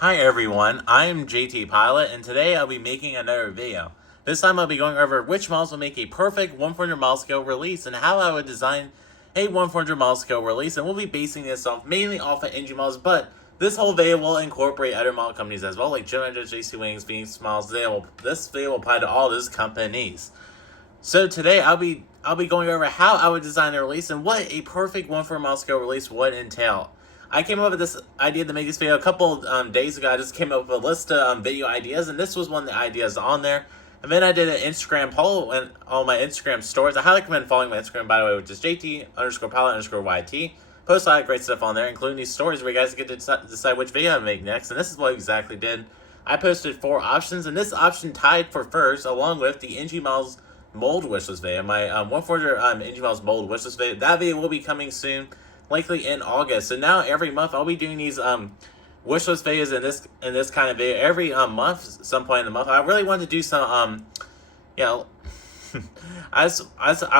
Hi everyone, I'm JT Pilot, and today I'll be making another video. This time I'll be going over which models will make a perfect 1/400 mile scale release and how I would design a 1/400 mile scale release, and we'll be basing this off mainly off of engine models, but this whole video will incorporate other model companies as well, like General Motors, JC Wings, Phoenix Models. This video will apply to all those companies. So today I'll be going over how I would design the release and what a perfect 1/4 mile scale release would entail. I came up with this idea to make this video a couple days ago. I just came up with a list of video ideas, and this was one of the ideas on there. And then I did an Instagram poll and all my Instagram stories. I highly recommend following my Instagram, by the way, which is JT_pilot_YT. Post a lot of great stuff on there, including these stories where you guys get to decide which video to make next. And this is what I exactly did. I posted 4 options, and this option tied for first, along with the NG Miles mold wishlist video. My 1/4 NG Miles mold wishlist video. That video will be coming soon, likely in August. So now every month I'll be doing these wishlist videos in this kind of video every month, some point in the month. I really want to do some you know I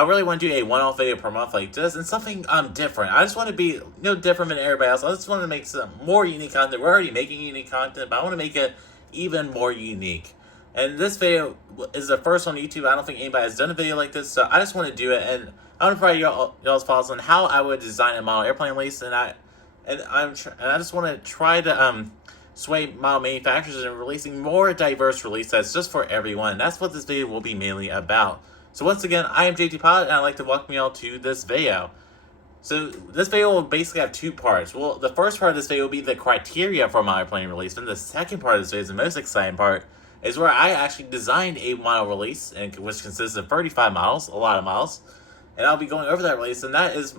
really want to do a one-off video per month like this, and something different. I just want to be different than everybody else. I just want to make some more unique content. We're already making unique content, but I want to make it even more unique. And this video is the first on YouTube. I don't think anybody has done a video like this, so I just want to do it, and I want to provide y'all's thoughts on how I would design a model airplane release, and I just want to try to sway model manufacturers in releasing more diverse release sets just for everyone. That's what this video will be mainly about. So once again, I am JT Pilot, and I'd like to welcome you all to this video. So this video will basically have 2 parts. Well, the first part of this video will be the criteria for my airplane release, and the second part of this video is the most exciting part, is where I actually designed a model release, and which consists of 35 models, a lot of models, and I'll be going over that release, and that is,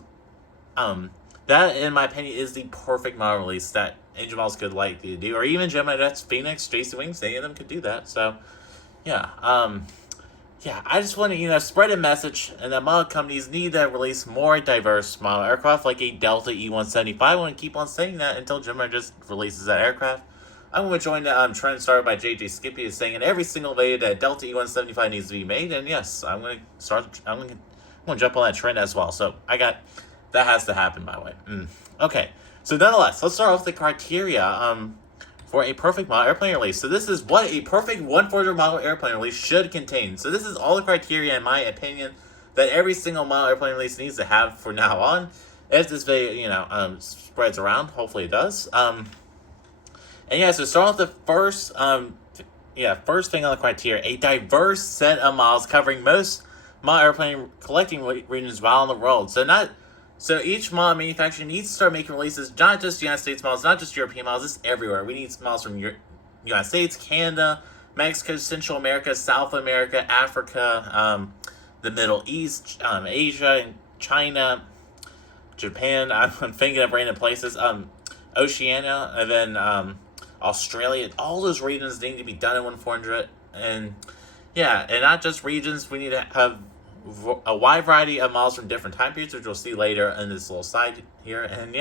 that in my opinion is the perfect model release that engine models could like to do, or even Gemini Jets, Phoenix, JC Wings, any of them could do that. So, yeah, I just want to spread a message, and that model companies need to release more diverse model aircraft, like a Delta E-175. I want to keep on saying that until Gemini just releases that aircraft. I'm going to join the trend started by JJ Skippy, is saying in every single video that Delta E-175 needs to be made, and yes, I'm going to jump on that trend as well. So that has to happen, by the way. Okay, so nonetheless, let's start off with the criteria for a perfect model airplane release. So this is what a perfect 1/4 model airplane release should contain. So this is all the criteria, in my opinion, that every single model airplane release needs to have for now on. If this video, spreads around, hopefully it does. And yeah, so start with the first, first thing on the criteria: a diverse set of models covering most model airplane collecting regions around the world. So each model manufacturer needs to start making releases, not just United States models, not just European models, just everywhere. We need models from United States, Canada, Mexico, Central America, South America, Africa, the Middle East, Asia, China, Japan. I'm thinking of random places. Oceania, and then Australia. All those regions need to be done in 1/400, and not just regions. We need to have a wide variety of models from different time periods, which we'll see later in this little side here. And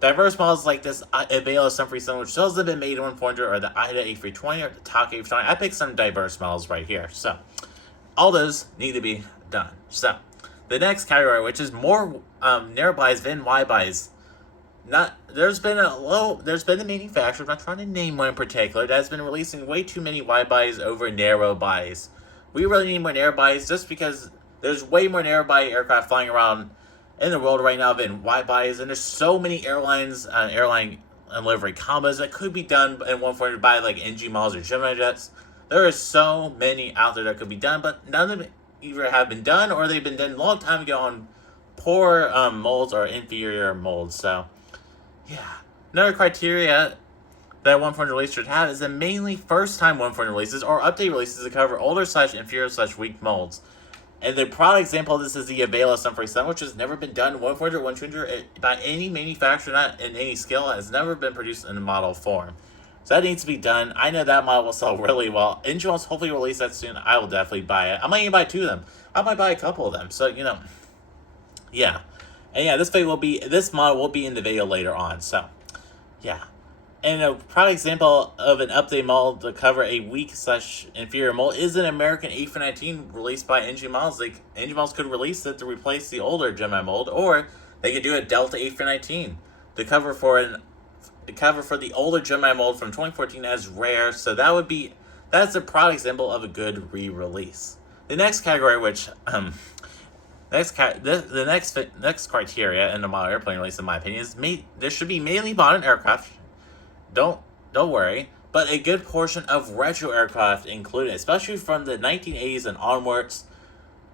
diverse models like this Avelo 737, which still hasn't been made in 1/400, or the Ida A320, or the Taka A320. I picked some diverse models right here. So all those need to be done. So the next category, which is more narrow bodies than wide bodies. There's been a manufacturer, I'm not trying to name one in particular, that's been releasing way too many wide bodies over narrow bodies. We really need more narrow bodies, just because there's way more narrow body aircraft flying around in the world right now than wide bodies, and there's so many airlines, airline and livery combos that could be done in 1/400 by like NG models or Gemini Jets. There are so many out there that could be done, but none of them either have been done, or they've been done a long time ago on poor molds or inferior molds. So another criteria that 1/400 release should have is that mainly first-time 1/400 releases or update releases to cover older/inferior/weak molds. And the product example of this is the Avelo 737, which has never been done 1/400, 1/200 by any manufacturer, not in any scale. It has never been produced in a model form. So that needs to be done. I know that model will sell really well. Engine will hopefully release that soon. I will definitely buy it. I might even buy 2 of them. I might buy a couple of them. So, And this model will be in the video later on. So, And a product example of an update mold to cover a weak/inferior mold is an American A319 released by NG Models. NG Models could release it to replace the older Gemini mold, or they could do a Delta A319 to cover for the cover for the older Gemini mold from 2014 as rare, so that's a product example of a good re-release. The next category, which the next criteria in the model airplane release, in my opinion, is there should be mainly modern aircraft. Don't worry, but a good portion of retro aircraft included, especially from the 1980s and onwards.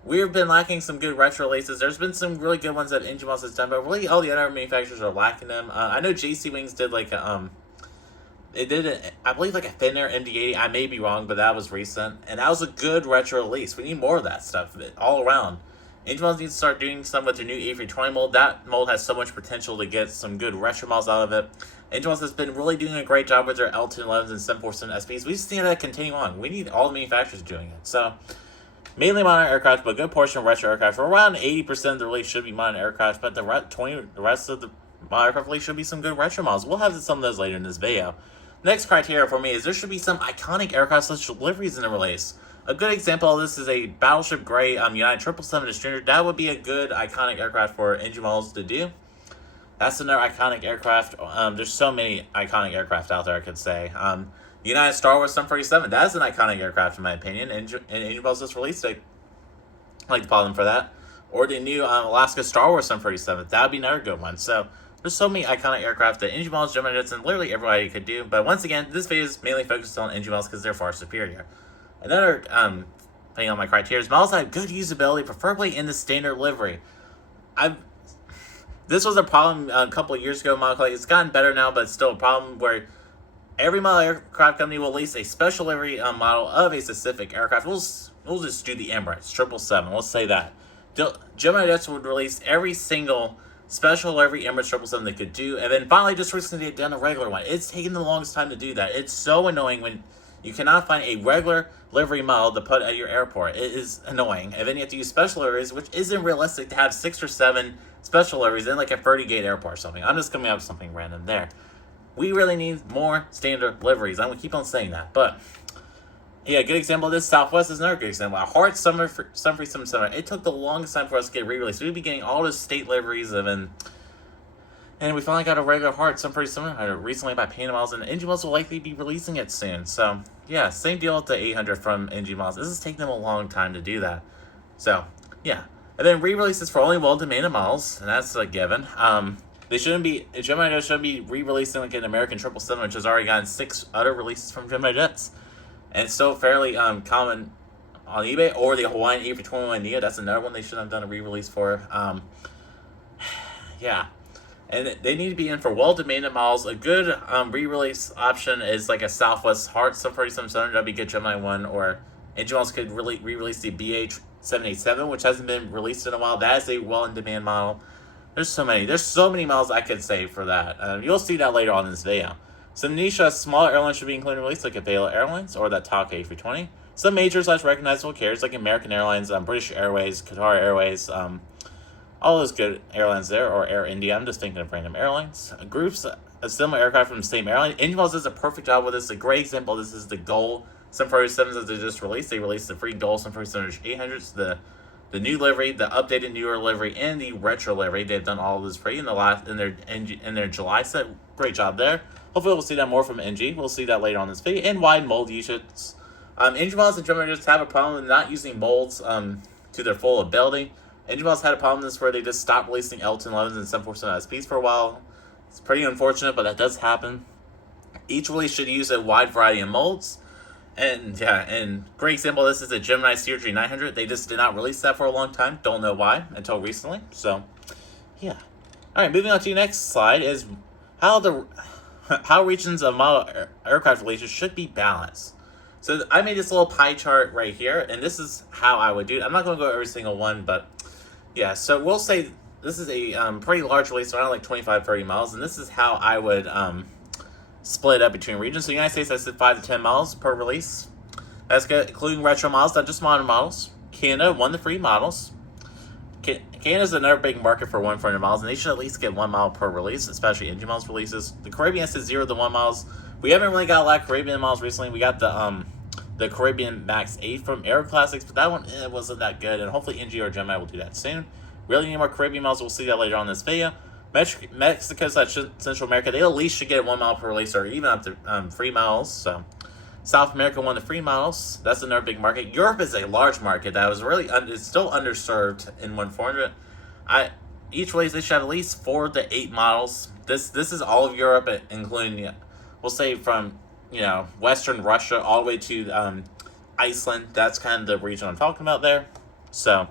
We've been lacking some good retro releases. There's been some really good ones that Engine Mods has done, but really all the other manufacturers are lacking them. I know JC Wings did like I believe like a thinner MD-80. I may be wrong, but that was recent, and that was a good retro release. We need more of that stuff all around. Engine Mods needs to start doing some with their new A320 mold. That mold has so much potential to get some good retro models out of it. Engine Mods has been really doing a great job with their L1011s and 747 SPs. We just need that to continue on. We need all the manufacturers doing it. So, mainly modern aircraft, but a good portion of retro aircraft. For around 80% of the release should be modern aircraft, but the rest of the modern aircraft release should be some good retro models. We'll have some of those later in this video. Next criteria for me is there should be some iconic aircraft liveries in the release. A good example of this is a Battleship Gray United 777 Destroyer. That would be a good iconic aircraft for engine models to do. That's another iconic aircraft. There's so many iconic aircraft out there, I could say. United Star Wars 747. That is an iconic aircraft, in my opinion. And engine models just released it. I like to follow them for that. Or the new Alaska Star Wars 747. That would be another good one. So, there's so many iconic aircraft that engine models, Gemini jets, and literally everybody could do. But once again, this video is mainly focused on engine models because they're far superior. Another thing on my criteria is models that have good usability, preferably in the standard livery. This was a problem a couple of years ago. It's gotten better now, but it's still a problem where every model aircraft company will release a special livery model of a specific aircraft. We'll just do the Emirates 777. Let's say that Gemini jets would release every single special livery Emirates 777 they could do, and then finally just recently they've done a regular one. It's taken the longest time to do that. It's so annoying when you cannot find a regular livery model to put at your airport. It is annoying. And then you have to use special liveries, which isn't realistic to have 6 or 7 special liveries in like a 30-gate airport or something. I'm just coming up with something random there. We really need more standard liveries. I'm going to keep on saying that. But, yeah, a good example of this, Southwest is another good example. A Heart 737. It took the longest time for us to get re-released. We'd be getting all the state liveries and we finally got a regular Heart 737 recently by Painted Models, and Engine Models will likely be releasing it soon. So, yeah, same deal with the 800 from Engine Models. This is taking them a long time to do that. So, yeah. And then re-releases for only well-demanded models, and that's a given. Gemini shouldn't be re-releasing like an American 777, which has already gotten 6 other releases from Gemini jets. And it's still fairly common on eBay, or the Hawaiian A321neo. That's another one they should have done a re-release for. Yeah. And they need to be in for well-demanded models. A good re-release option is like a Southwest Heart 747. That'd be good Gemini 1. Or Engine Models could really re-release the BH787, which hasn't been released in a while. That is a well-in-demand model. There's so many models I could say for that. You'll see that later on in this video. Some niche smaller airlines should be included in release, like Avela Airlines or that Taka A320. Some major / recognizable carriers like American Airlines, British Airways, Qatar Airways, all those good airlines there, or Air India. I'm just thinking of random airlines. Groups of similar aircraft from the same airline. Engine Models does a perfect job with this. A great example of this is the Gol 747s that they just released. They released the free Gol 747-800s, the new livery, the updated newer livery, and the retro livery. They've done all of this free in their July set. Great job there. Hopefully we'll see that more from NG. We'll see that later on in this video. And wide mold usage. Engine Models and Gemini just have a problem with not using molds to their full ability. Engine Models had a problem with this where they just stopped releasing L1011s and 747 SPs for a while. It's pretty unfortunate, but that does happen. Each release should use a wide variety of molds. And yeah, and great example of this is the Gemini CRG 900. They just did not release that for a long time. Don't know why until recently. So, yeah. All right, moving on to the next slide is how regions of model aircraft releases should be balanced. So I made this little pie chart right here, and this is how I would do it. I'm not going to go every single one, but yeah. So we'll say this is a pretty large release, around like 25-30 miles, and this is how I would split up between regions. So the United States, I said 5 to 10 miles per release. That's good, including retro models, not just modern models. Canada, 1 to 3 models. Canada is another big market for 1 to 400 miles, and they should at least get 1 mile per release, especially Engine Models releases. The Caribbean says 0 to 1 miles. We haven't really got a lot of Caribbean models recently. We got the Caribbean Max 8 from Aero Classics, but that one wasn't that good, and hopefully NG or Gemini will do that soon. Really need more Caribbean models. We'll see that later on in this video. Mexico / Central America, they at least should get 1 mile per release, or even up to 3 miles. So South America 1 to 3 miles. That's another big market. Europe is a large market that was really it's still underserved in 1/400. Each release they should have at least 4 to 8 miles. This is all of Europe, including, we'll say, from Western Russia all the way to Iceland. That's kind of the region I'm talking about there. So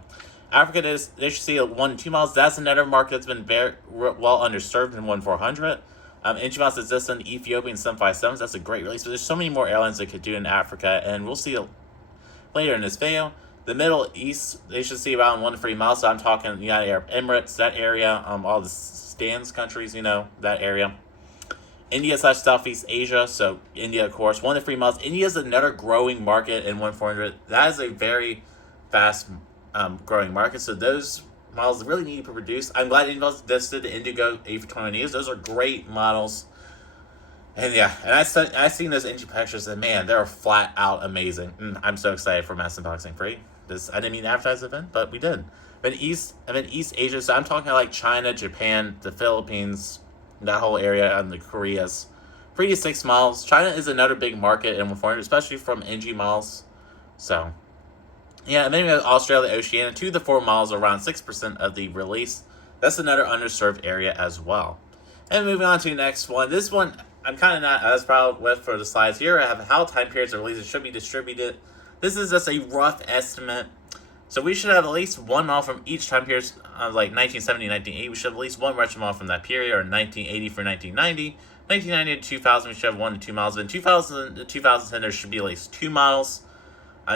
Africa, they should see 1 to 2 miles. That's another market that's been very well underserved in 1/400. NG miles exists in Ethiopia and 757s. That's a great release. But there's so many more airlines that could do in Africa, and we'll see it later in this video. The Middle East, they should see around 1 to 3 miles. So I'm talking United Arab Emirates, that area, all the Stans countries, that area. India / Southeast Asia, so India, of course, 1 to 3 miles. India is another growing market in 1/400. That is a very fast growing market, so those models really need to be produced. I'm glad India listed the Indigo A320neos. Those are great models. And yeah, and I seen those engine pictures, and man, they're flat out amazing. I'm so excited for Mass Unboxing 3. I didn't mean to advertise the event, but we did. But East Asia, so I'm talking like China, Japan, the Philippines, that whole area, and the Koreas. 3 to 6 miles. China is another big market in 1/400, especially from NG miles. So yeah, and then we have Australia, Oceania, 2 to 4 miles, around 6% of the release. That's another underserved area as well. And moving on to the next one. This one I'm kind of not as proud with for the slides here. I have how time periods of releases should be distributed. This is just a rough estimate. So we should have at least 1 mile from each time period, like 1970, 1980. We should have at least 1 retro mile from that period, or 1980 for 1990. 1990 to 2000, we should have 1 to 2 miles. In 2000 to 2010, there should be at least 2 miles.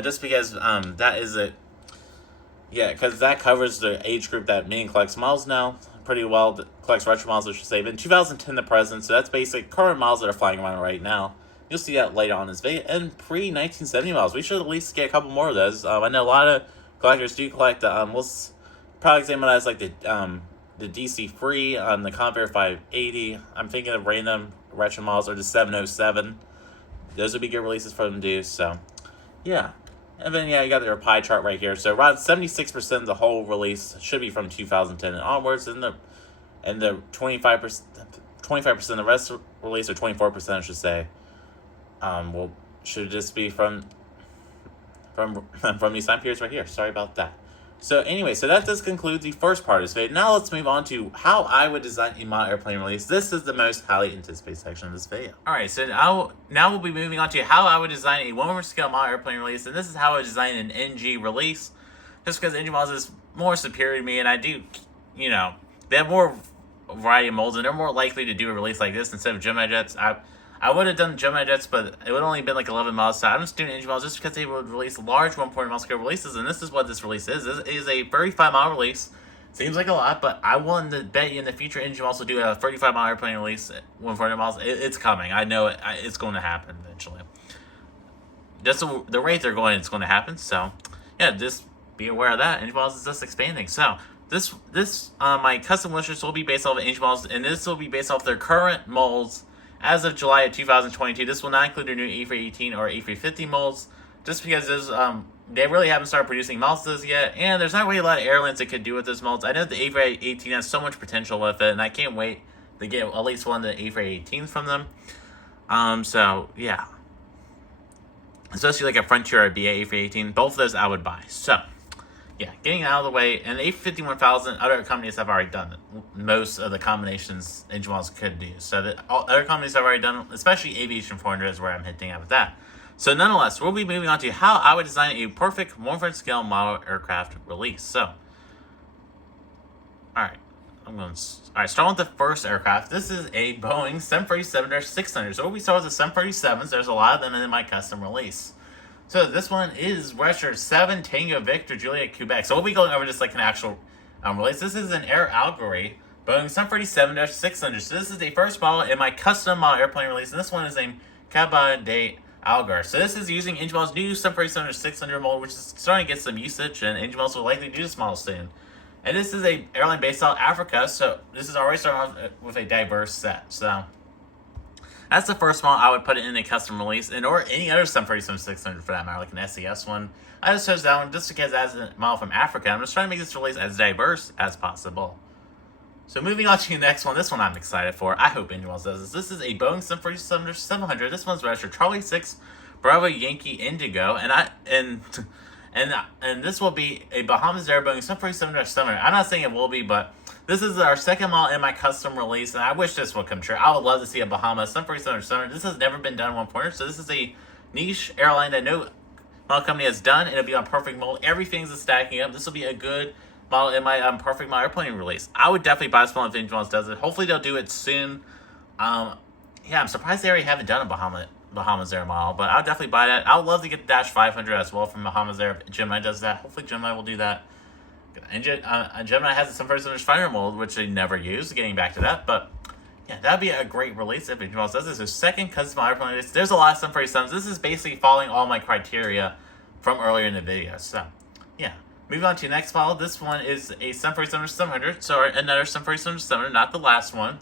Just because that is it. Yeah, because that covers the age group that mainly collects miles now pretty well. Collects retro miles, I should say. But in 2010 to present, so that's basic current miles that are flying around right now. You'll see that later on in this video. And pre-1970 miles, we should at least get a couple more of those. I know a lot of collectors do collect the, we'll probably examine that as like the DC Free, the Convair 580. I'm thinking of random retro miles, or the 707. Those would be good releases for them to do, so yeah. And then, yeah, you got their pie chart right here. So around 76% of the whole release should be from 2010 and onwards, and the 25% of the rest of the release, or 24%, I should say, should just be from these time periods right here. Sorry about that. So anyway, so that does conclude the first part of this video. Now let's move on to how I would design a model airplane release. This is the most highly anticipated section of this video. Alright, so now we'll be moving on to how I would design a 1/4 scale model airplane release. And this is how I would design an NG release. Just because NG models is more superior to me, and I do, they have more variety of molds, and they're more likely to do a release like this instead of Gemini jets. I would have done Gemini jets, but it would only been like 11 miles. So I'm just doing NG models just because they would release large 1/4 mile scale releases, and this is what this release is. This is a 35-mile release. Seems like a lot, but I wanted to bet you in the future NG models will do a 35-mile airplane release at 1/4 miles. It's coming. I know it. It's going to happen eventually. Just the rate they're going, it's going to happen. So yeah, just be aware of that. NG models is just expanding. So this my custom wishlist will be based off of NG models, and this will be based off their current molds as of July of 2022. This will not include their new A318 or A350 molds, just because they really haven't started producing molds yet, and there's not really a lot of airlines that could do with those molds. I know the A318 has so much potential with it, and I can't wait to get at least one of the A318s from them. So yeah, especially like a Frontier or BA A318, both of those I would buy. So yeah, getting out of the way, and the A51000, other companies have already done it. Most of the combinations engine models could do. So other companies have already done it, especially Aviation 400 is where I'm hitting at with that. So nonetheless, we'll be moving on to how I would design a perfect 1/4 scale model aircraft release. So, alright, starting with the first aircraft. This is a Boeing 737-600. So we start with the 737s. There's a lot of them in my custom release. So this one is registered 7 Tango Victor Juliet Quebec. So we'll be going over just like an actual release. This is an Air Algory Boeing 737-600. So this is the first model in my custom model airplane release, and this one is a Cabot de Algar. So this is using engine model's new 737-600 mold, which is starting to get some usage, and engine models will likely do this model soon. And this is a airline based out of Africa, so this is already starting off with a diverse set. So that's the first model I would put it in a custom release, and or any other 737-600 for that matter, like an SES one. I just chose that one just because as a model from Africa, I'm just trying to make this release as diverse as possible. So moving on to the next one. This one I'm excited for. I hope anyone else does this. This is a Boeing 747-700. This one's registered Charlie 6 Bravo Yankee Indigo, and this will be a Bahamas Air Boeing 747-700. I'm not saying it will be, but this is our second model in my custom release, and I wish this would come true. I would love to see a Bahamas 747-700. This has never been done one pointer, so this is a niche airline that no model company has done, and it'll be on perfect mold. Everything's stacking up. This will be a good model in my perfect model airplane release. I would definitely buy this one if anyone else does it. Hopefully they'll do it soon. Yeah, I'm surprised they already haven't done a Bahamas Air model, but I'll definitely buy that. I would love to get the Dash 500 as well from Bahamas Air. If Gemini does that. Hopefully Gemini will do that. And Gemini has some first image finder mold, which they never use. Getting back to that, but yeah, that'd be a great release if anyone else does this. So second custom airplane release. There's a lot of 747s. This is basically following all my criteria from earlier in the video. So yeah. Moving on to the next model. This one is a 747-700. So another 747-700, not the last one.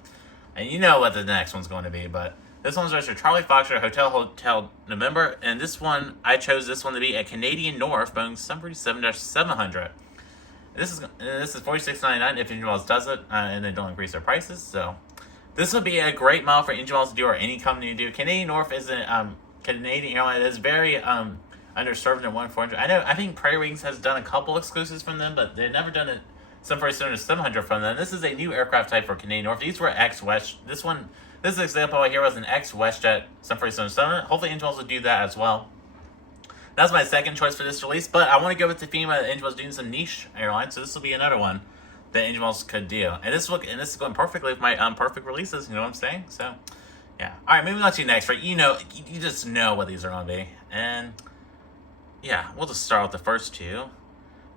And you know what the next one's going to be, but this one's registered Charlie Foxtrot Hotel November, and this one, I chose this one to be a Canadian North Boeing 747-700. This is $46.99 if anyone else does it, and they don't increase their prices. So this would be a great model for anyone else to do, or any company to do. Canadian North is a Canadian airline that is very underserved in 1-400. I think Prairie Wings has done a couple exclusives from them, but they've never done a 747-700 from them. This is a new aircraft type for Canadian North. These were ex-West. This example right here was an ex-WestJet 747-700. Hopefully Angels will do that as well. That's my second choice for this release, but I want to go with the theme of Angels doing some niche airlines, so this will be another one that Angels could do. And this is going perfectly with my perfect releases, you know what I'm saying? So, yeah. Alright, moving on to next, right? You just know what these are going to be. And yeah, we'll just start with the first two.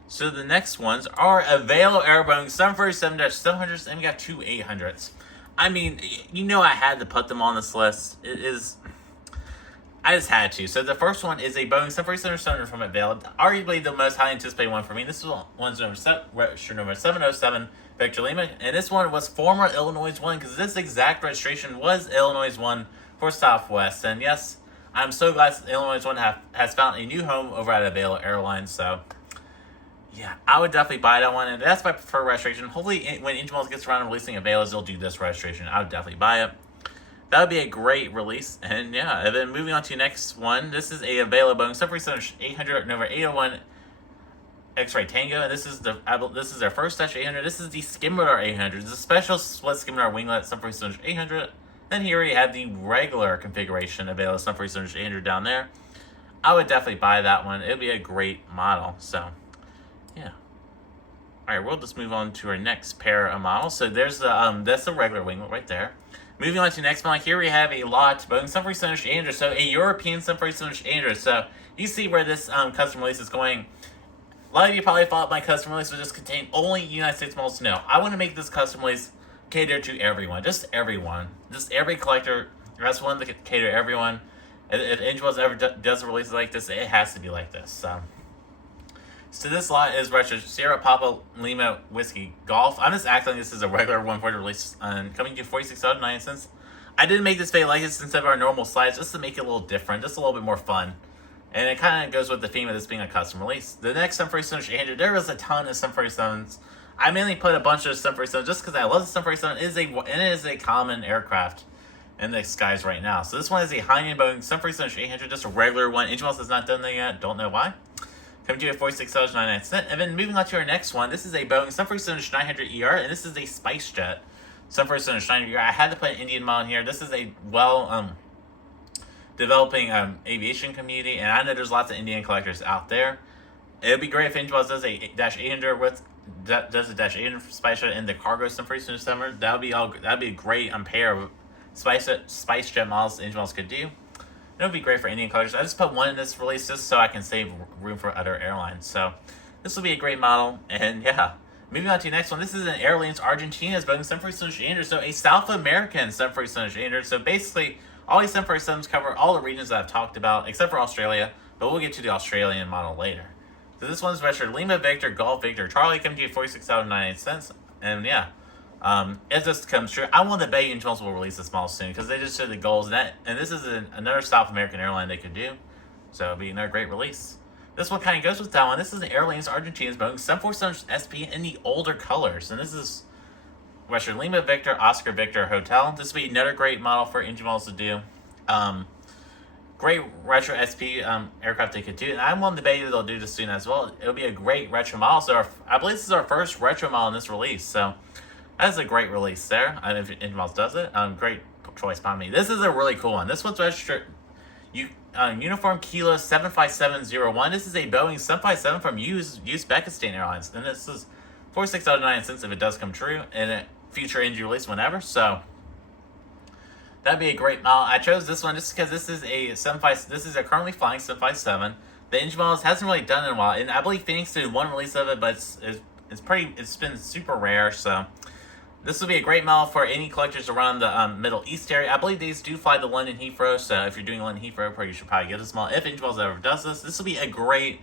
So the next ones are Avail Air Boeing 747-700s, and we got two 800s. I mean, I had to put them on this list. I just had to. So the first one is a Boeing 747-700 from Avail, arguably the most highly anticipated one for me. This one's number 707 Victor Lima, and this one was former Illinois 1, because this exact registration was Illinois 1 for Southwest. And yes, I'm so glad Illinois 1 has found a new home over at Avail Airlines. So yeah, I would definitely buy that one, and that's my preferred registration. Hopefully, when Angels gets around to releasing Availers, they'll do this registration. I would definitely buy it. That would be a great release. And yeah, and then moving on to the next one. This is a Avail Boeing 747-800 Nova 801 X-Ray Tango, and this is their first Dash 800. This is the Skimmer 800. It's a special split Skimmer winglet 747-800. Then here we have the regular configuration Avail 747-800 down there. I would definitely buy that one. It would be a great model. So yeah. Alright, we'll just move on to our next pair of models. So there's that's the regular winglet right there. Moving on to the next model, here we have a lot Boeing 747-800, so a European 747-800. So you see where this custom release is going. A lot of you probably thought my custom release would just contain only United States models. No, I want to make this custom release cater to everyone, just everyone, just every collector. That's one to cater to everyone. If Angels ever does a release like this, it has to be like this. So this lot is registered Sierra Papa Lima Whiskey Golf. I'm just acting like this is a regular 140 release, coming to $46.09. I did make this video like this instead of our normal slides, just to make it a little different, just a little bit more fun. And it kind of goes with the theme of this being a custom release. The next 747-800, there was a ton of 747s. I mainly put a bunch of 747s just because I love the 747. It is a common aircraft in the skies right now. So this one is a high-end Boeing 747-800, just a regular one. Anyone else has not done that yet, don't know why. Coming to you at $46.99. And then moving on to our next one, this is a Boeing 747-900ER, and this is a SpiceJet 747-900ER. I had to put an Indian model here. This is a developing aviation community, and I know there's lots of Indian collectors out there. It would be great if Angels does a Dash 800 does a Dash 800 SpiceJet in the cargo 747-700. That'd be a great pair of SpiceJet models Angels could do. It would be great for Indian collectors. I just put one in this release just so I can save room for other airlines. So this will be a great model. And yeah, moving on to the next one. This is an Airlines Argentina's Boeing 747-800. So a South American 747-800. So basically, all these 747s cover all the regions that I've talked about, except for Australia. But we'll get to the Australian model later. So this one's registered Lima Victor Golf Victor Charlie, coming to you at $46.98. And yeah. If this comes true, I want to bet Angels will release this model soon, because they just showed the goals, and this is another South American airline they could do, so it'll be another great release. This one kind of goes with that one. This is an Airlines Argentina's Boeing 747 SP in the older colors, and this is Western Lima Victor Oscar Victor Hotel. This would be another great model for engine models to do. Great retro SP aircraft they could do, and I'm willing to bet you they'll do this soon as well. It'll be a great retro model. So I believe this is our first retro model in this release. So that's a great release there. If engine models does it, great choice by me. This is a really cool one. This one's registered Uniform Kilo 75701. This is a Boeing 757 from Uzbekistan Airlines, and this is $46.09 if it does come true, and a future engine release whenever. So that'd be a great model. I chose this one just because this is a currently flying 757. The engine model hasn't really done it in a while, and I believe Phoenix did one release of it, but it's been super rare. So this would be a great model for any collectors around the Middle East area. I believe these do fly to London Heathrow, so if you're doing London Heathrow, you should probably get this model. If Engine Models ever does this will be a great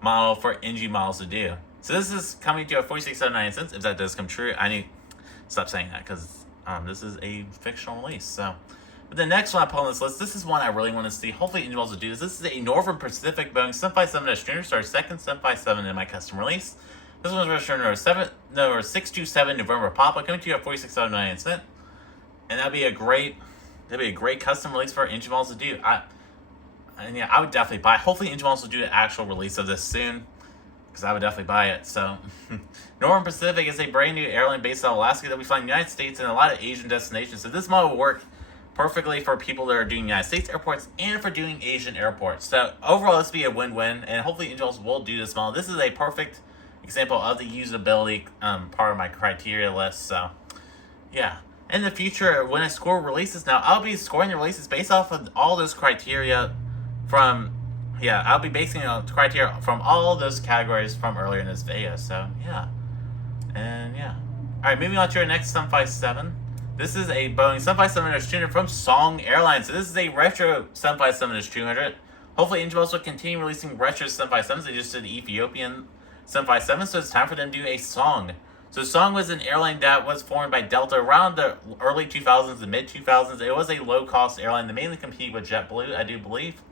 model for NG models to do. So this is coming to a $46.99. If that does come true, I need to stop saying that because this is a fictional release. So, but the next one I put on this list, this is one I really want to see. Hopefully Engine Models will do this. This is a Norfolk Pacific Boeing 757-Junior, our second 757 in my custom release. This one's registered number 627 November Papa, coming to you at $46.99. And that'd be a great custom release for Engine Models to do. I would definitely buy it. Hopefully Engine Models will do an actual release of this soon, because I would definitely buy it. So Norfolk Pacific is a brand new airline based out of Alaska that we fly in the United States and a lot of Asian destinations. So this model will work perfectly for people that are doing United States airports and for doing Asian airports. So overall, this will be a win-win, and hopefully Engine Models will do this model. This is a perfect example of the usability part of my criteria list. So yeah, in the future when I score releases, now I'll be scoring the releases based off of all those criteria I'll be basing criteria from all those categories from earlier in this video. So yeah, and yeah, all right, moving on to our next 757. This is a Boeing 757-200 from Song Airlines. So this is a retro 757-200. Hopefully Engine Models will continue releasing retro 757s. They just did the Ethiopian 757, so it's time for them to do a Song. So Song was an airline that was formed by Delta around the early 2000s and mid 2000s. It was a low-cost airline that mainly competed with JetBlue, I do believe.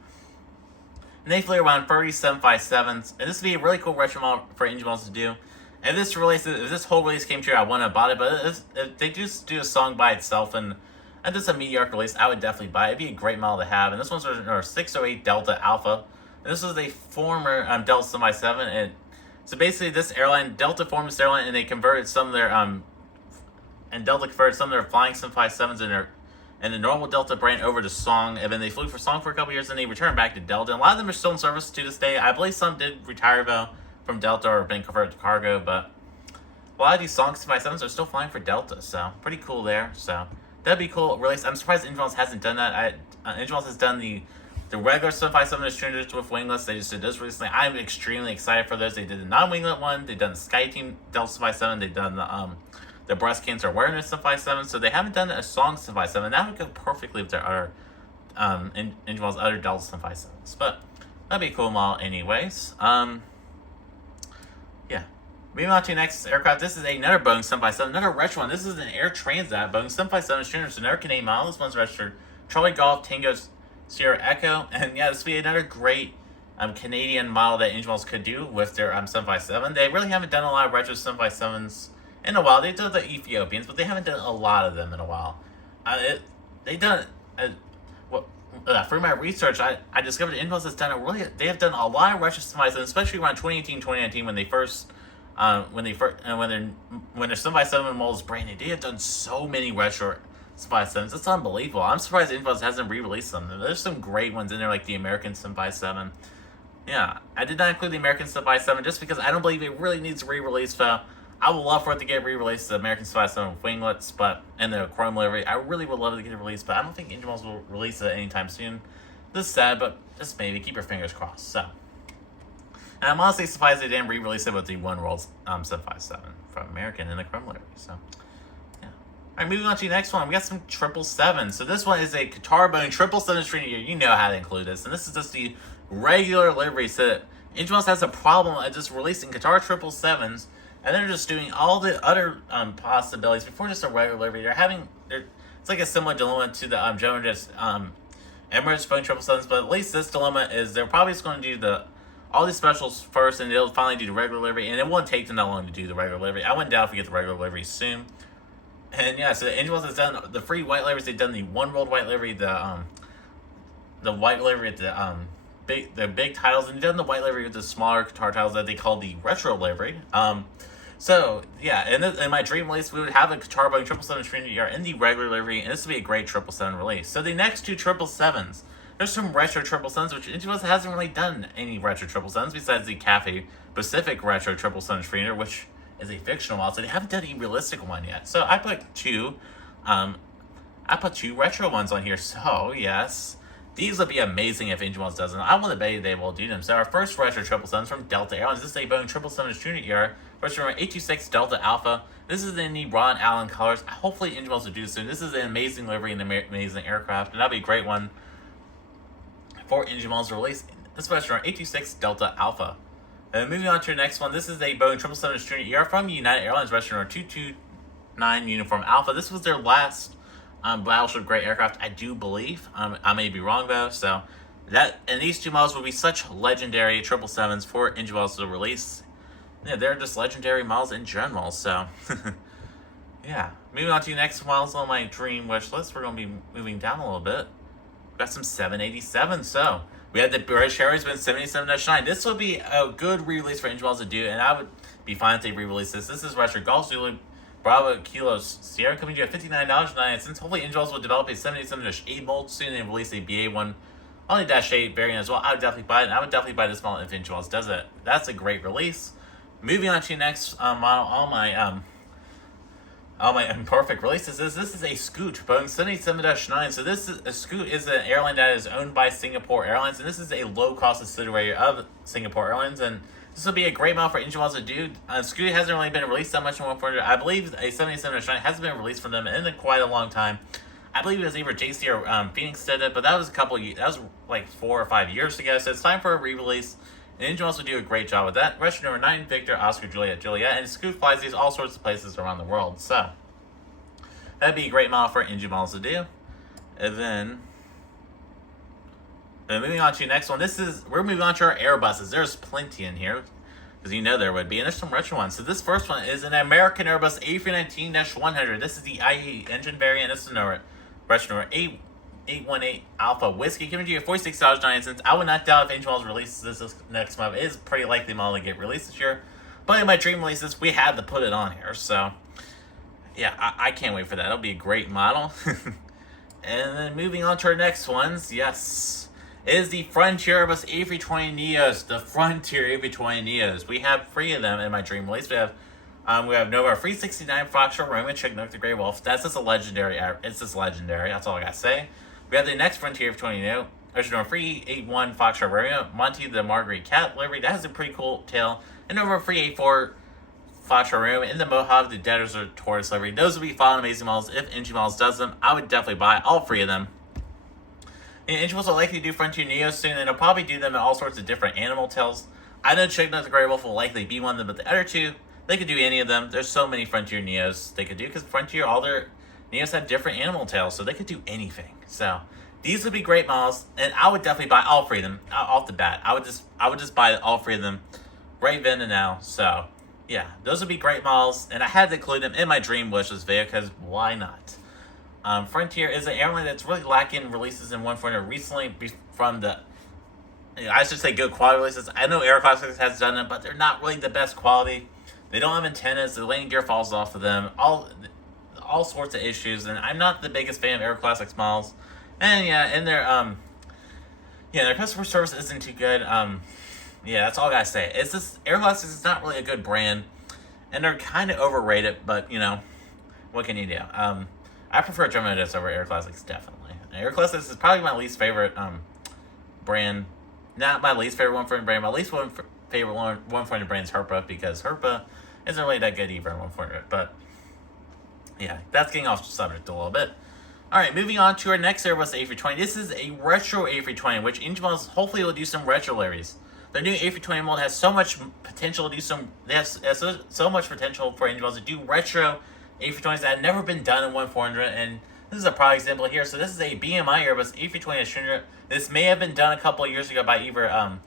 And they flew around 30 757s. And this would be a really cool retro model for Engine Models to do. If this whole release came true, I wouldn't have bought it. But if they just do a Song by itself and just a mediocre release, I would definitely buy it. It'd be a great model to have. And this one's our 608 Delta Alpha. And this was a former Delta 757. And so basically, this airline, Delta formed this airline, and they converted some of their flying 757s and the normal Delta brand over to Song, and then they flew for Song for a couple years, and they returned back to Delta. And a lot of them are still in service to this day. I believe some did retire though from Delta or been converted to cargo, but a lot of these Song 757s are still flying for Delta, so pretty cool there. So that'd be cool release. I'm surprised Engine Models hasn't done that. Engine Models has done the regular 757 with winglets. They just did this recently. I'm extremely excited for those. They did the non-winglet one. They've done the SkyTeam Delta 757. They've done the breast cancer awareness 757. So they haven't done a Song 757. That would go perfectly with their other Engine Models' other Delta 757s. But that'd be a cool model anyways. Yeah. Moving on to the next aircraft. This is another Boeing 757, another retro one. This is an Air Transat Boeing 757 It's another Canadian model. This one's registered Charlie Golf Tango Sierra Echo, and yeah, this would be another great Canadian model that Engine Models could do with their 757. They really haven't done a lot of retro 757s in a while. They've done the Ethiopians, but they haven't done a lot of them in a while. For my research, I discovered Engine Models has done they have done a lot of retro 757s, especially around 2018, 2019 when their 757 model is brand new. They have done so many retro 757s. It's unbelievable. I'm surprised Engine Models hasn't re-released them. There's some great ones in there, like the American 757. Yeah, I did not include the American 757 just because I don't believe it really needs a re-release. So I would love for it to get re-released, the American 757 with winglets, and the chrome livery. I really would love it to get it released, but I don't think Engine Models will release it anytime soon. This is sad, but just maybe. Keep your fingers crossed. So, and I'm honestly surprised they didn't re-release it with the One World 757 from American in the chrome livery. So. All right, moving on to the next one, we got some 777. So this one is a Qatar Boeing 777 string. You know how to include this. And this is just the regular livery. So Engine Models has a problem at just releasing Qatar 777s, and they're just doing all the other possibilities before just a regular livery. It's like a similar dilemma to the Emirates Boeing 777s, but at least this dilemma is they're probably just going to do all these specials first, and they'll finally do the regular livery, and it won't take them that long to do the regular livery. I wouldn't doubt if we get the regular livery soon. And yeah, so Angel Wells has done the free white liveries. They've done the One World white livery, the white livery at the big titles, and they've done the white livery with the smaller guitar titles that they call the retro livery. So yeah, in my dream release, we would have a guitar bowing 777 Trinity in the regular livery, and this would be a great 777 release. So the next two 777s, there's some retro 777s, which Angel Wells hasn't really done any retro 777s besides the Cathay Pacific retro 777 Trinity, which is a fictional model, so they haven't done a realistic one yet. So I put two retro ones on here. So yes, these would be amazing if Angel Wells doesn't. I want to bet they will do them. So our first retro 777 is from Delta Airlines. This is a Boeing 777 Junior era, version 826 Delta Alpha. This is in the Ron Allen colors. Hopefully Angel Wells will do soon. This is an amazing livery and amazing aircraft, and that'll be a great one for Angel Wells release. This is version 826 Delta Alpha. And moving on to the next one, this is a Boeing 777 Junior era from United Airlines, version 229 Uniform Alpha. This was their last battleship grade aircraft, I do believe. I may be wrong though. So these two models will be such legendary 777s for Angel Wells to release. Yeah, they're just legendary models in general. So yeah, moving on to the next models on my dream wish list. We're gonna be moving down a little bit. We've got some 787. So we had the British Airways 787-9. This would be a good re-release for Angel Wells to do, and I would be fine if they re-release this. This is Retro Golf Zulu Bravo Kilo Sierra coming to you at $59.99. Hopefully Angel Wells will develop a 787-8 mold soon and release a BA1 on the Dash 8 variant as well. I would definitely buy it, and I would definitely buy this model if Angel Wells does it. That's a great release. Moving on to the next model, all my imperfect releases is this is a Scoot Boeing 787-9. So Scoot is an airline that is owned by Singapore Airlines, and this is a low-cost subsidiary of Singapore Airlines, and this will be a great model for Angel Wells to do. Scoot hasn't really been released that much in 140. I believe a 787-9 hasn't been released from them in quite a long time. I believe it was either JC or Phoenix did it, but that was that was like 4 or 5 years ago, so it's time for a re-release. And Angel Wells will do a great job with that. Russian number 9, Victor, Oscar, Juliet, and Scoot flies these all sorts of places around the world. So that'd be a great model for Angel Wells to do. And then moving on to the next one. We're moving on to our Airbuses. There's plenty in here, because you know there would be. And there's some retro ones. So this first one is an American Airbus A319-100. This is the IE engine variant. This is retro number 818 Alpha Whiskey, giving you $46.90. I would not doubt if Angel Wells releases this next month. It is pretty likely model to get released this year. But in my dream releases, we had to put it on here. So yeah, I can't wait for that. It'll be a great model. And then moving on to our next ones, yes, is the Frontier Airbus A320neos. The Frontier A320neos. We have 3 of them in my dream release. We have Nova 369 Foxtrot Romeo Chinook the Grey Wolf. That's just a legendary. It's just legendary. That's all I gotta say. We have the next Frontier A320neo. There's Nova 381 Foxtrot Romeo Monty the Marguerite Cat livery. That has a pretty cool tail. And Nova 384 Foxtrot Romeo in the Mojave the Desert Tortoise livery. Those would be fun, amazing models. If Angel Wells does them, I would definitely buy all 3 of them. And Angel Wells will likely do Frontier Neos soon, and they'll probably do them in all sorts of different animal tails. I know Chinook the Grey Wolf will likely be one of them, but the other 2, they could do any of them. There's so many Frontier Neos they could do, because Frontier, all their Neos have different animal tails, so they could do anything. So these would be great models, and I would definitely buy all 3 of them off the bat. I would just buy all 3 of them right then and now. So yeah, those would be great models, and I had to include them in my dream wishes video, because why not? Frontier is an airline that's really lacking releases in 140 recently from the, I should say, good quality releases. I know Air Classics has done them, but they're not really the best quality. They don't have antennas. The landing gear falls off of them. All sorts of issues, and I'm not the biggest fan of Air Classics models. And their customer service isn't too good. Yeah, that's all I gotta say. It's just Air Classics is not really a good brand, and they're kind of overrated. But what can you do? I prefer German Otis over Air Classics, definitely. Air Classics is probably my least favorite brand. Not my least favorite 140 brand. My least favorite 140 brand is Herpa, because Herpa isn't really that good either in 140. But yeah, that's getting off the subject a little bit. Alright, moving on to our next Airbus A320. This is a retro A320, which Angel Wells hopefully will do some retro liveries. The new A320 mold has so much potential to do so much potential for Angel Wells to do retro A320s that have never been done in 1400, and this is a product example here. So this is a BMI Airbus A320-300. This may have been done a couple of years ago by either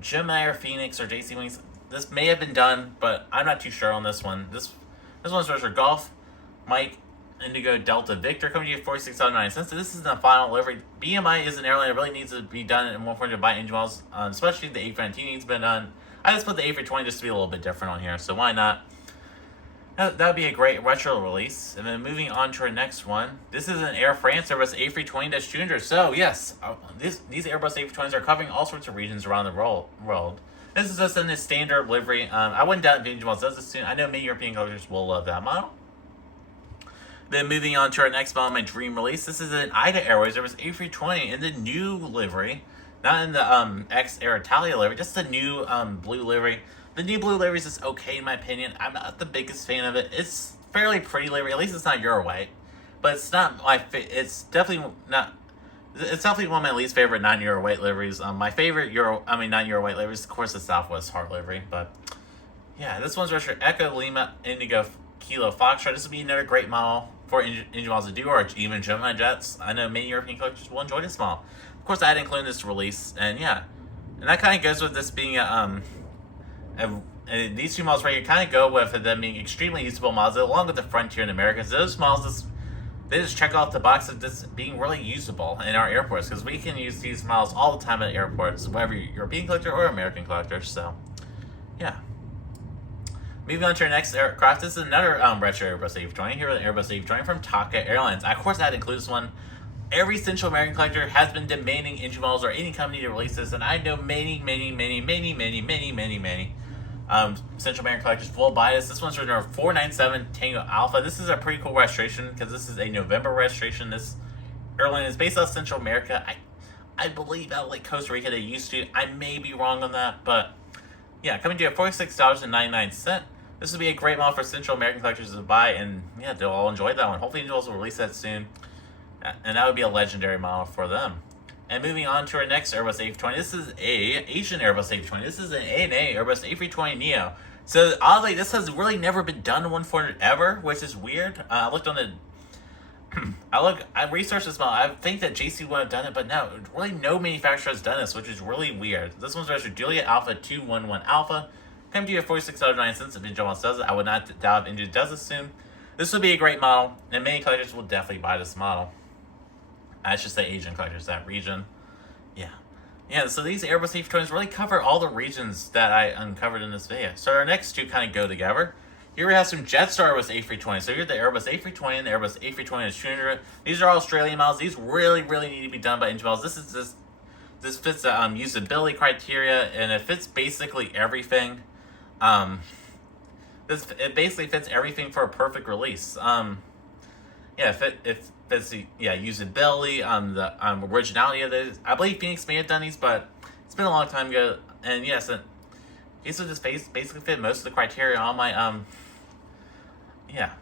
Gemini or Phoenix or JC Wings. This may have been done, but I'm not too sure on this one. This one's for Golf Mike Indigo Delta Victor coming to you at $46.99. So this is the final delivery. BMI is an airline that really needs to be done in 140 by engine models, especially the A319 needs to be done. I just put the A320 just to be a little bit different on here, so why not? That would be a great retro release. And then moving on to our next one. This is an Air France Airbus A320-200. So yes, these Airbus A320s are covering all sorts of regions around the world. This is just in the standard livery. I wouldn't doubt if engine models does this soon. I know many European collectors will love that model. Then moving on to our next model, my dream release. This is an ITA Airways Airbus A320 in the new livery. Not in the X-Air Italia livery, just the new blue livery. The new blue livery is just okay in my opinion. I'm not the biggest fan of it. It's fairly pretty livery. At least it's not Euro white, but it's not my. It's definitely not. It's definitely one of my least favorite non-Euro white liveries. My favorite non-Euro white liveries, of course, the Southwest Heart livery. But yeah, this one's registered Echo Lima Indigo Kilo Foxtrot. This would be another great model for engine models to do, or even Gemini jets. I know many European collectors will enjoy this model. Of course, I had included this release, and yeah, and that kind of goes with this being these two models right here kind of go with them being extremely usable models, along with the Frontier and Americans. Those models, they just check off the box of this being really usable in our airports, because we can use these models all the time at airports, whether you're European collector or American collector. So, yeah. Moving on to our next aircraft, this is another retro Airbus A320. Here with the Airbus A320 from Taka Airlines. Of course, I had to include this one. Every Central American collector has been demanding engine models or any company to release this, and I know many Central American collectors will buy this. This one's for number 497 Tango Alpha. This is a pretty cool registration because this is a November registration. This airline is based out of Central America. I believe out of like Costa Rica they used to. I may be wrong on that, but yeah, coming to you at $46.99. This would be a great model for Central American collectors to buy, and yeah, they'll all enjoy that one. Hopefully, Angels will release that soon, and that would be a legendary model for them. And moving on to our next Airbus A320, this is a Asian Airbus A320. This is an ANA Airbus A320neo. So oddly, this has really never been done in 140 ever, which is weird. I looked on the, I researched this model. I think that JC would have done it, but no, really no manufacturer has done this, which is really weird. This one's registered Juliet Alpha 211 Alpha. Come to you at $46.09 if Angel does it. I would not doubt if Angel does it soon. This would be a great model, and many collectors will definitely buy this model. I should say Asian collectors, that region. Yeah. Yeah, so these Airbus A320s really cover all the regions that I uncovered in this video. So our next two kind of go together. Here we have some Jetstar Airbus A320. So here's the Airbus A320 and the Airbus A320-200. These are all Australian models. These really need to be done by engine models. This fits the usability criteria, and it fits basically everything. It basically fits everything for a perfect release. Yeah, it fits the usability, the originality of this. I believe Phoenix may have done these, but it's been a long time ago. And yes, these would just basically fit most of the criteria on my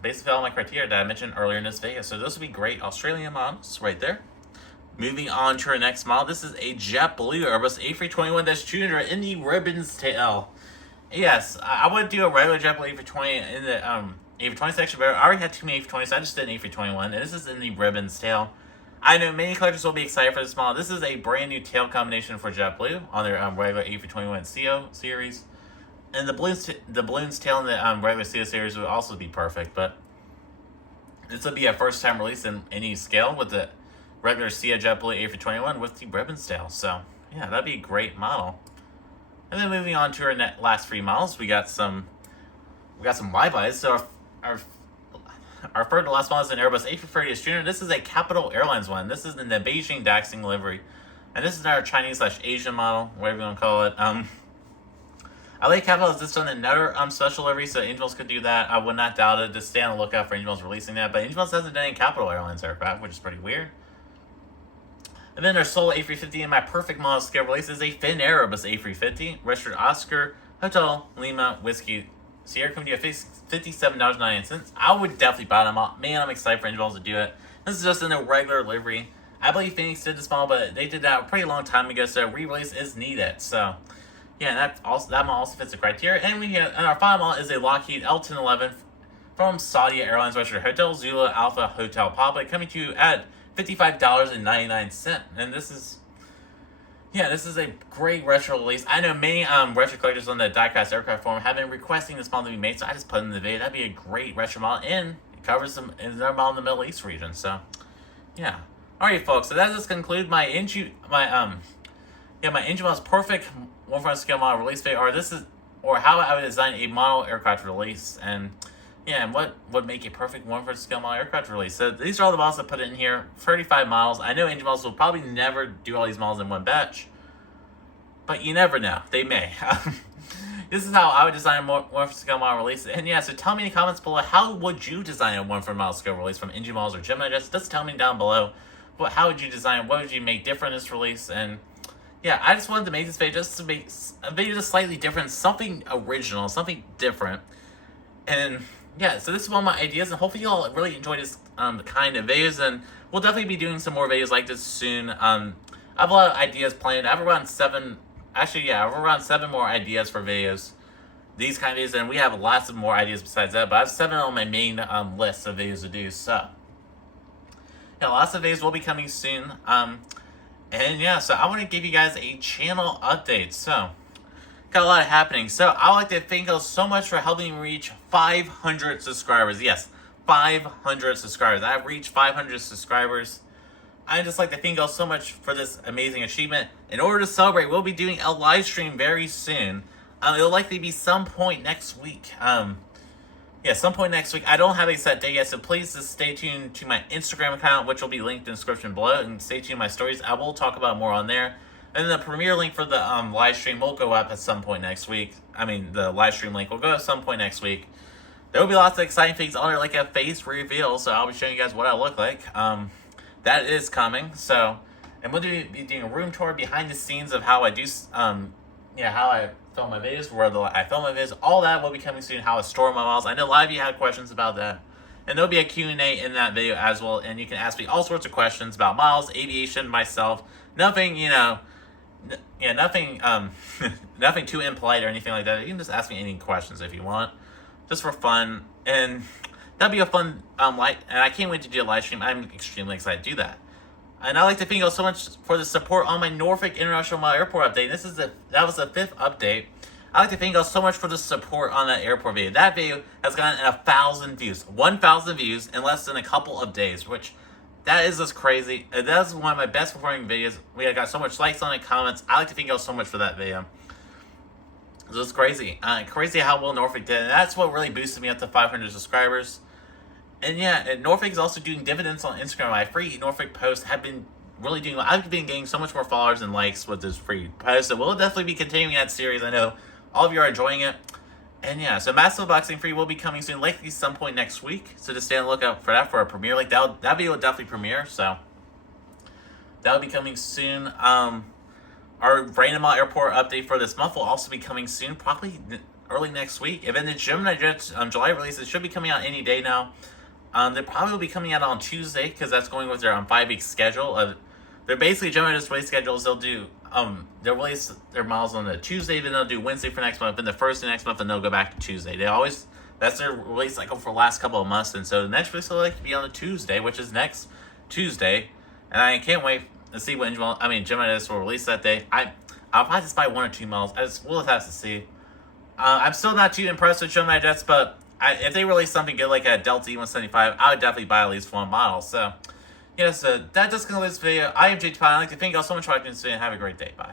basically all my criteria that I mentioned earlier in this video. So those would be great Australian models right there. Moving on to our next model, this is a JetBlue Airbus A321-200 in the ribbons tail. Yes, I would do a regular JetBlue A320 in the A320 section, but I already had too many A320s, so I just did an A321, and this is in the ribbons tail. I know many collectors will be excited for this model. This is a brand new tail combination for JetBlue on their regular A321 CO series. And the balloons tail in the regular CO series would also be perfect, but this would be a first time release in any scale with the regular CO JetBlue A321 with the ribbons tail. So yeah, that'd be a great model. And then moving on to our last three models, we got some Y-Bys. So our third to last model is an Airbus A330-200. This is a Capital Airlines one. This is in the Beijing Daxing livery. And this is our Chinese/Asian model, whatever you want to call it. I like Capital has just done another special livery, so Angels could do that. I would not doubt it. Just stay on the lookout for Angels releasing that. But Angels hasn't done any Capital Airlines aircraft, which is pretty weird. And then our sole A350 in my perfect model scale release is a Finnair Airbus A350, registered Oscar Hotel Lima Whiskey Sierra, coming to you at $57.99. I would definitely buy them all. Man, I'm excited for Angels to do it. This is just in a regular livery. I believe Phoenix did this model, but they did that a pretty long time ago, so re-release is needed. So yeah, that model also fits the criteria. And our final model is a Lockheed L1011 from Saudi Airlines, registered Hotel Zulu Alpha Hotel Papa, coming to you at $55.99. And this is a great retro release. I know many retro collectors on the diecast aircraft forum have been requesting this model to be made, so I just put it in the video. That'd be a great retro model, and covers them in their model in the Middle East region. So, yeah. Alright, folks. So that just concludes my Engine's perfect 1/4 scale model release video, or how I would design a model aircraft release, and what would make a perfect 1/4 scale model aircraft release. So these are all the models I put in here. 35 models. I know Engine models will probably never do all these models in one batch, but you never know. They may. This is how I would design a 1/4 scale model release. And so tell me in the comments below, how would you design a 1/4 model scale release from Engine models or Gemini Jets? Just tell me down below. How would you design? What would you make different in this release? And I just wanted to make this video just to make a video just slightly different, something original, something different. And so this is one of my ideas, and hopefully you all really enjoy this kind of videos, and we'll definitely be doing some more videos like this soon. I have a lot of ideas planned. I have around 7, actually, I have around 7 more ideas for videos, these kind of videos, and we have lots of more ideas besides that, but I have 7 on my main list of videos to do, so. Lots of videos will be coming soon, so I want to give you guys a channel update, so. Got a lot happening. So I would like to thank you so much for helping me reach 500 subscribers. Yes, 500 subscribers. I've reached 500 subscribers. I'd just like to thank you all so much for this amazing achievement. In order to celebrate, we'll be doing a live stream very soon. It'll likely be some point next week. Some point next week. I don't have a set date yet, so please just stay tuned to my Instagram account, which will be linked in the description below, and stay tuned to my stories. I will talk about more on there. And the premiere link for the live stream will go up at some point next week. The live stream link will go up at some point next week. There will be lots of exciting things on there, like a face reveal, so I'll be showing you guys what I look like. That is coming, so. And we'll be doing a room tour behind the scenes of how I do, how I film my videos, where I film my videos. All that will be coming soon, how I store my models. I know a lot of you had questions about that. And there'll be a Q&A in that video as well, and you can ask me all sorts of questions about models, aviation, myself. Nothing, nothing, nothing too impolite or anything like that. You can just ask me any questions if you want, just for fun, and that'd be a fun and I can't wait to do a live stream. I'm extremely excited to do that, and I'd like to thank you all so much for the support on my Norfolk International Model Airport update. That was the 5th update. I'd like to thank you all so much for the support on that airport video. That video has gotten 1,000 views, 1,000 views in less than a couple of days, which. That is just crazy. That's one of my best performing videos. We got so much likes on it, comments. I like to thank you all so much for that video. So it's crazy. Crazy how well Norfolk did. And that's what really boosted me up to 500 subscribers. And and Norfolk is also doing dividends on Instagram. My free Norfolk posts have been really doing well. I've been getting so much more followers and likes with this free post. So we'll definitely be continuing that series. I know all of you are enjoying it. And so Massive Boxing Free will be coming soon, likely some point next week. So just stay on the lookout for that, for a premiere. That video will definitely premiere, so that'll be coming soon. Our Random Airport update for this month will also be coming soon, probably early next week. And then the Gemini Jets July releases should be coming out any day now. They probably will be coming out on Tuesday, because that's going with their 5-week schedule. They're basically Gemini Jets release schedules. They'll release their models on the Tuesday, then they'll do Wednesday for next month, then the Thursday next month, and they'll go back to Tuesday. That's their release cycle for the last couple of months, and so the next release will like to be on a Tuesday, which is next Tuesday, and I can't wait to see what Gemini Jets will release that day. I'll probably just buy 1 or 2 models. We'll just have to see. I'm still not too impressed with Gemini Jets, but if they release something good like a Delta E175, I would definitely buy at least 1 model. So, so that does conclude this video. I am JT Pine. I'd like to thank you all so much for watching this video, and have a great day. Bye.